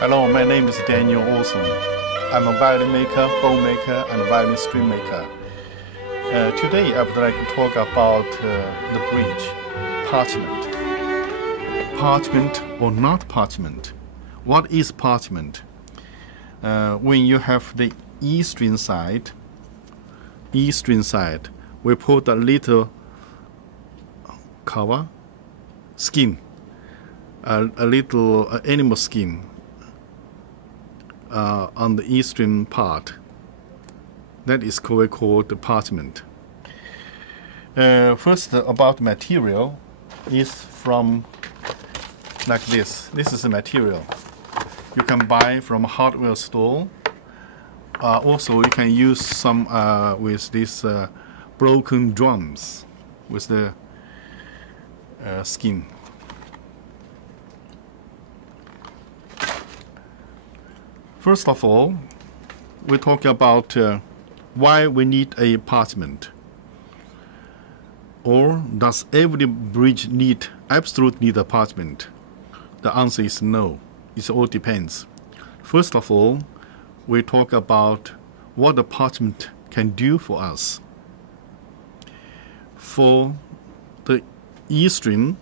Hello, my name is Daniel Olsen. I'm a violin maker, bow maker, and violin string maker. Today I would like to talk about the bridge, parchment. Parchment or not parchment? What is parchment? When you have the E string side, we put a little cover, skin, a little animal skin on the E string part. That is called the parchment. First, about material is from like this. This is a material you can buy from a hardware store. Also, you can use some with these broken drums with the skin. First of all, we talk about why we need a parchment. Or does every bridge absolutely need a parchment? The answer is no. It all depends. First of all, we talk about what the parchment can do for us. For the E string,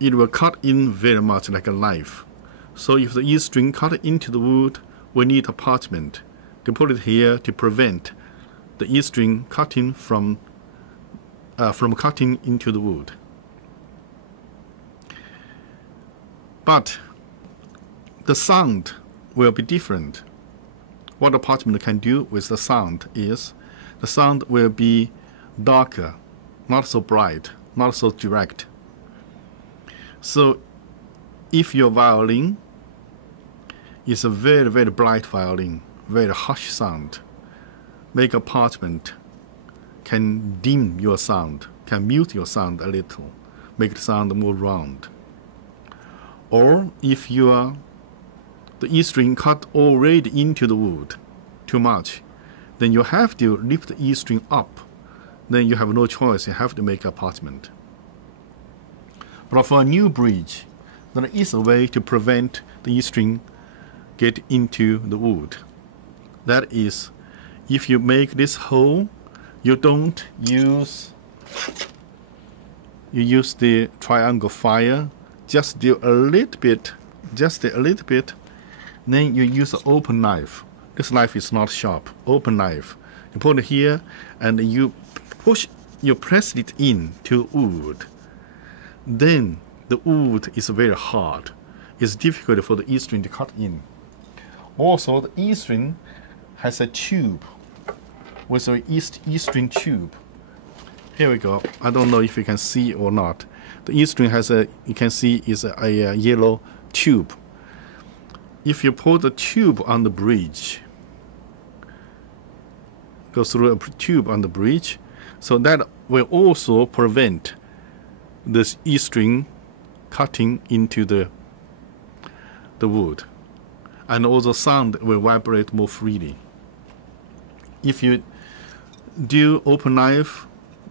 it will cut in very much like a knife. So if the E string cut into the wood, we need a parchment to put it here to prevent the E string cutting from cutting into the wood. But the sound will be different. What the parchment can do with the sound is the sound will be darker, not so bright, not so direct. So if your violin is a very, very bright violin, very harsh sound, make a parchment can dim your sound, can mute your sound a little, make the sound more round. Or if the E string cut already into the wood too much, then you have to lift the E string up. Then you have no choice, you have to make a parchment. But for a new bridge, there is a way to prevent the E string get into the wood. That is, if you make this hole, you don't use the triangle file, just do a little bit, then you use an open knife. This knife is not sharp, open knife. You put it here and you press it in to wood. Then the wood is very hard. It's difficult for the E string to cut in. Also, the E string has a tube with an E string tube. Here we go. I don't know if you can see or not. The E string has you can see is a yellow tube. If you put the tube on the bridge, go through a tube on the bridge, so that will also prevent this E string cutting into the wood, and also sound will vibrate more freely. If you do open knife,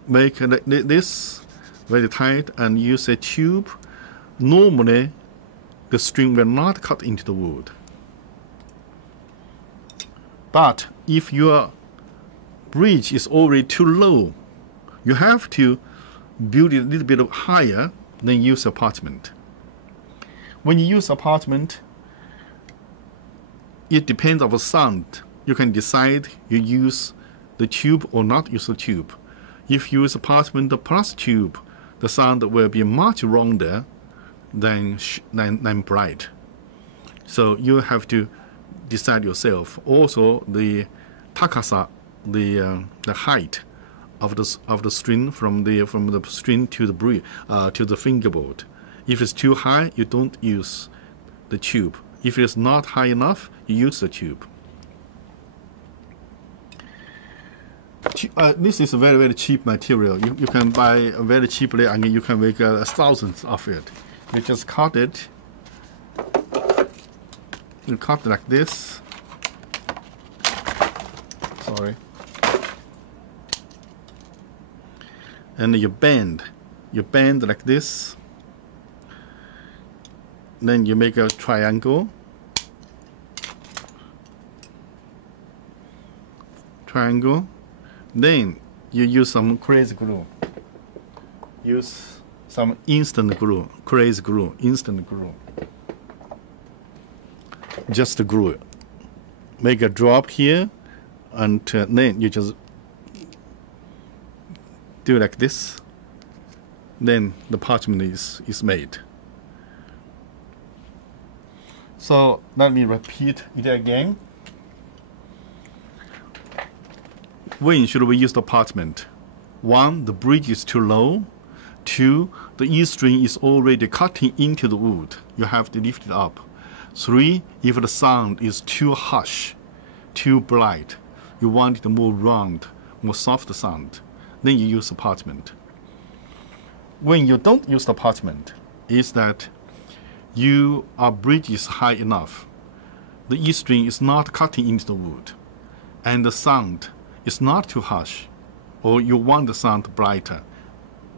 make this very tight and use a tube, normally the string will not cut into the wood. But if your bridge is already too low, you have to build it a little bit higher, then use a parchment. When you use a parchment, it depends on the sound. You can decide you use the tube or not use the tube. If you use a parchment plus tube, the sound will be much rounder than bright. So you have to decide yourself. Also, the takasa, the height of the string from the string to the fingerboard. If it's too high, you don't use the tube. If it's not high enough, you use the tube. This is a very, very cheap material. You can buy very cheaply, and you can make thousands of it. You just cut it. You cut like this. Sorry. And you bend like this. Then you make a triangle. Then you use some crazy glue. Use some instant glue, crazy glue, instant glue. Just glue. Make a drop here, and then you just do like this. Then the parchment is made. So let me repeat it again. When should we use the parchment? 1, the bridge is too low. 2, the E string is already cutting into the wood. You have to lift it up. 3, if the sound is too harsh, too bright, you want it more round, more soft sound, then you use the parchment. When you don't use the parchment, is that your bridge is high enough. The E string is not cutting into the wood, and the sound is not too harsh, or you want the sound brighter,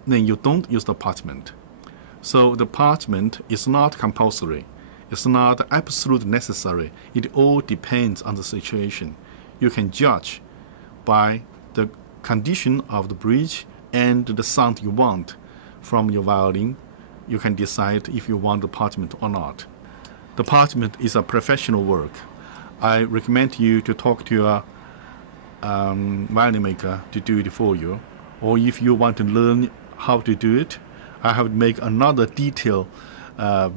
then you don't use the parchment. So the parchment is not compulsory. It's not absolutely necessary. It all depends on the situation. You can judge by the condition of the bridge and the sound you want from your violin. You can decide if you want the parchment or not. The parchment is a professional work. I recommend you to talk to a violin maker to do it for you, or if you want to learn how to do it, I have made another detailed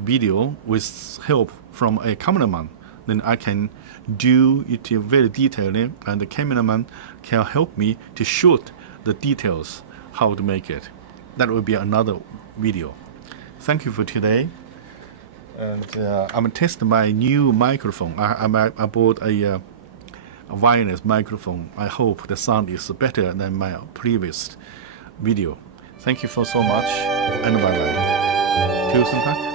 video with help from a cameraman. Then I can do it very detailedly, and the cameraman can help me to shoot the details how to make it. That will be another video. Thank you for today. And I'm testing my new microphone. I bought a wireless microphone. I hope the sound is better than my previous video. Thank you for so much, and bye bye. Tusen takk.